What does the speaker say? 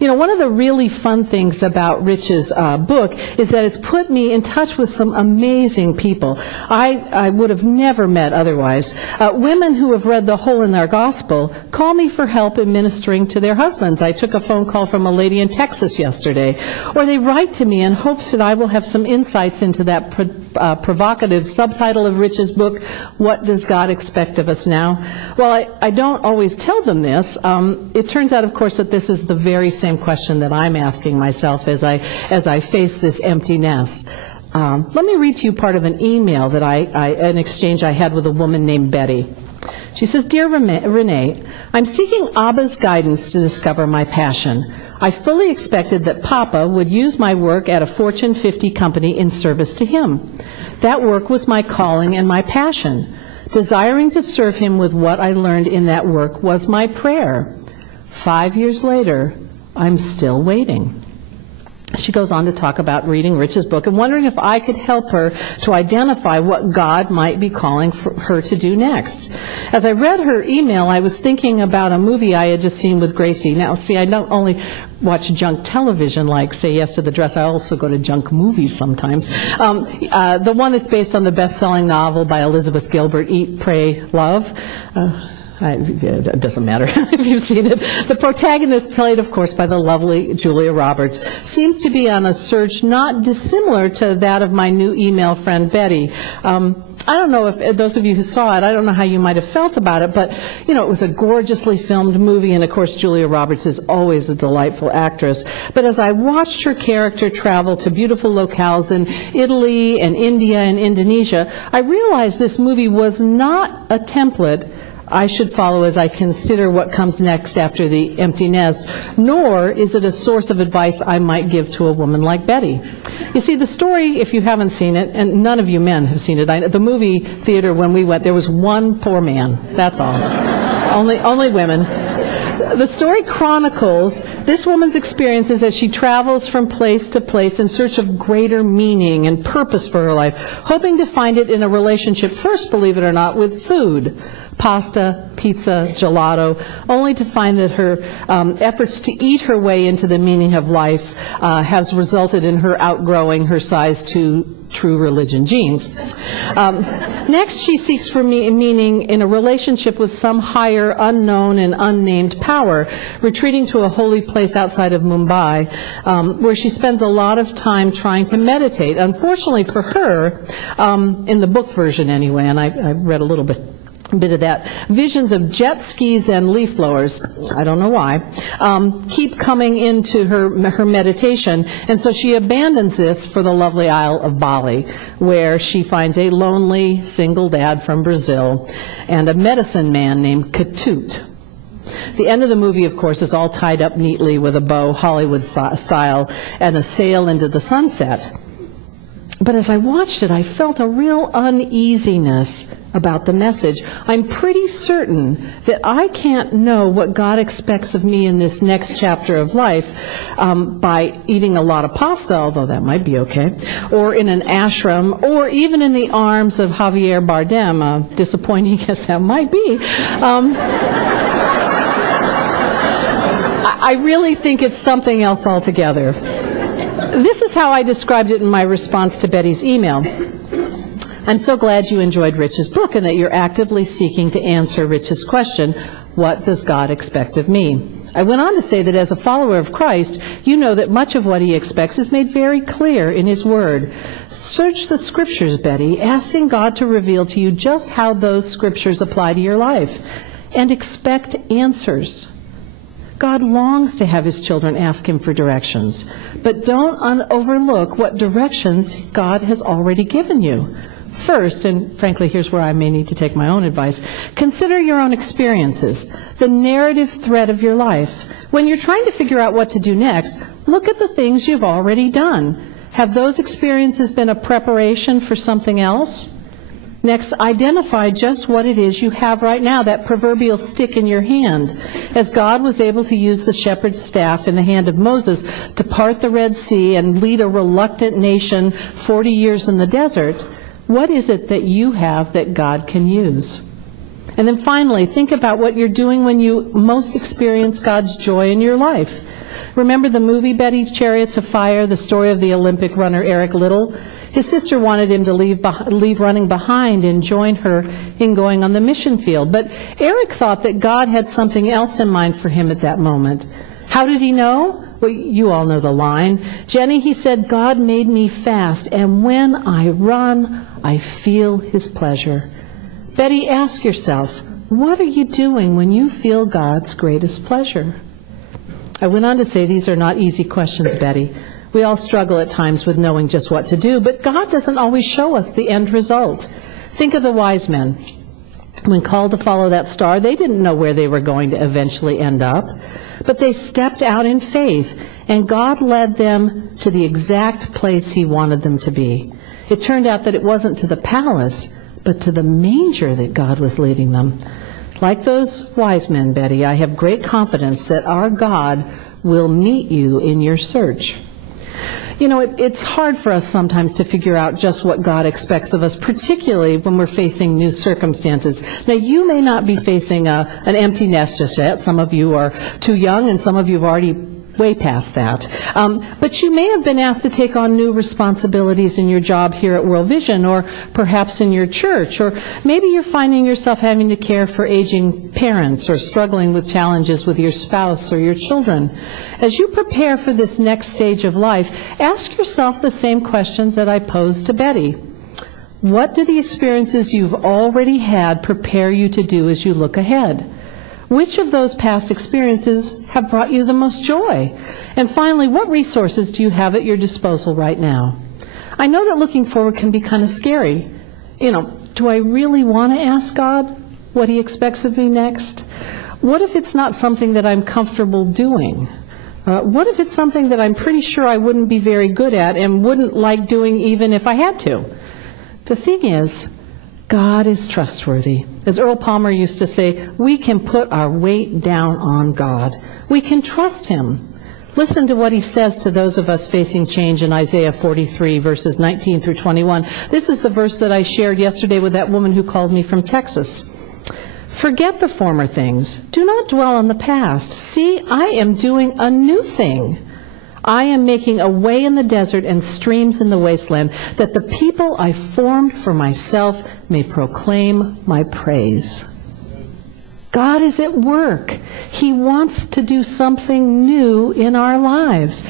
One of the really fun things about Rich's book is that it's put me in touch with some amazing people I would have never met otherwise. Women who have read the whole in their gospel call me for help in ministering to their husbands. I took a phone call from a lady in Texas yesterday. Or they write to me in hopes that I will have some insights into that provocative subtitle of Rich's book, What Does God Expect of Us Now? Well, I don't always tell them this. It turns out, of course, that this is the very same question that I'm asking myself as I face this empty nest. Let me read to you part of an email that an exchange I had with a woman named Betty. She says, Dear Renee, I'm seeking Abba's guidance to discover my passion. I fully expected that Papa would use my work at a Fortune 50 company in service to him. That work was my calling and my passion. Desiring to serve him with what I learned in that work was my prayer. 5 years later, I'm still waiting. She goes on to talk about reading Rich's book and wondering if I could help her to identify what God might be calling for her to do next. As I read her email, I was thinking about a movie I had just seen with Gracie. Now, see, I don't only watch junk television like Say Yes to the Dress, I also go to junk movies sometimes. The one that's based on the best-selling novel by Elizabeth Gilbert, Eat, Pray, Love. It doesn't matter if you've seen it. The protagonist, played, of course, by the lovely Julia Roberts, seems to be on a search not dissimilar to that of my new email friend Betty. I don't know if those of you who saw it, I don't know how you might have felt about it, but, it was a gorgeously filmed movie, and, of course, Julia Roberts is always a delightful actress. But as I watched her character travel to beautiful locales in Italy and India and Indonesia, I realized this movie was not a template I should follow as I consider what comes next after the empty nest, nor is it a source of advice I might give to a woman like Betty. You see, the story, if you haven't seen it, and none of you men have seen it, the movie theater when we went, there was one poor man, that's all. Only women. The story chronicles this woman's experiences as she travels from place to place in search of greater meaning and purpose for her life, hoping to find it in a relationship, first, believe it or not, with food. Pasta, pizza, gelato, only to find that her efforts to eat her way into the meaning of life has resulted in her outgrowing her size 2 True Religion jeans. Next, she seeks for meaning in a relationship with some higher, unknown, and unnamed power, retreating to a holy place outside of Mumbai, where she spends a lot of time trying to meditate. Unfortunately for her, in the book version anyway, and I read a little bit of that, visions of jet skis and leaf blowers, I don't know why, keep coming into her meditation, and so she abandons this for the lovely Isle of Bali, where she finds a lonely single dad from Brazil and a medicine man named Ketut. The end of the movie, of course, is all tied up neatly with a bow, Hollywood style, and a sail into the sunset. But as I watched it, I felt a real uneasiness about the message. I'm pretty certain that I can't know what God expects of me in this next chapter of life by eating a lot of pasta, although that might be okay, or in an ashram, or even in the arms of Javier Bardem, disappointing as that might be. I really think it's something else altogether. This is how I described it in my response to Betty's email. I'm so glad you enjoyed Rich's book and that you're actively seeking to answer Rich's question, what does God expect of me? I went on to say that as a follower of Christ, you know that much of what he expects is made very clear in his word. Search the scriptures, Betty, asking God to reveal to you just how those scriptures apply to your life, and expect answers. God longs to have his children ask him for directions, but don't overlook what directions God has already given you. First, and frankly, here's where I may need to take my own advice, consider your own experiences, the narrative thread of your life. When you're trying to figure out what to do next, look at the things you've already done. Have those experiences been a preparation for something else? Next, identify just what it is you have right now, that proverbial stick in your hand. As God was able to use the shepherd's staff in the hand of Moses to part the Red Sea and lead a reluctant nation 40 years in the desert, what is it that you have that God can use? And then finally, think about what you're doing when you most experience God's joy in your life. Remember the movie Betty's Chariots of Fire, the story of the Olympic runner Eric Liddell? His sister wanted him to leave running behind and join her in going on the mission field. But Eric thought that God had something else in mind for him at that moment. How did he know? Well, you all know the line. Jenny, he said, God made me fast, and when I run, I feel his pleasure. Betty, ask yourself, what are you doing when you feel God's greatest pleasure? I went on to say these are not easy questions, Betty. We all struggle at times with knowing just what to do, but God doesn't always show us the end result. Think of the wise men. When called to follow that star, they didn't know where they were going to eventually end up, but they stepped out in faith, and God led them to the exact place he wanted them to be. It turned out that it wasn't to the palace, but to the manger that God was leading them. Like those wise men, Betty, I have great confidence that our God will meet you in your search. You know, it's hard for us sometimes to figure out just what God expects of us, particularly when we're facing new circumstances. Now, you may not be facing an empty nest just yet. Some of you are too young, and some of you have already way past that. But you may have been asked to take on new responsibilities in your job here at World Vision, or perhaps in your church, or maybe you're finding yourself having to care for aging parents or struggling with challenges with your spouse or your children. As you prepare for this next stage of life, ask yourself the same questions that I posed to Betty. What do the experiences you've already had prepare you to do as you look ahead? Which of those past experiences have brought you the most joy? And finally, what resources do you have at your disposal right now? I know that looking forward can be kind of scary. You know, do I really want to ask God what he expects of me next? What if it's not something that I'm comfortable doing? What if it's something that I'm pretty sure I wouldn't be very good at and wouldn't like doing even if I had to? The thing is, God is trustworthy. As Earl Palmer used to say, we can put our weight down on God. We can trust him. Listen to what he says to those of us facing change in Isaiah 43, verses 19 through 21. This is the verse that I shared yesterday with that woman who called me from Texas. Forget the former things. Do not dwell on the past. See, I am doing a new thing. I am making a way in the desert and streams in the wasteland, that the people I formed for myself may proclaim my praise. God is at work. He wants to do something new in our lives.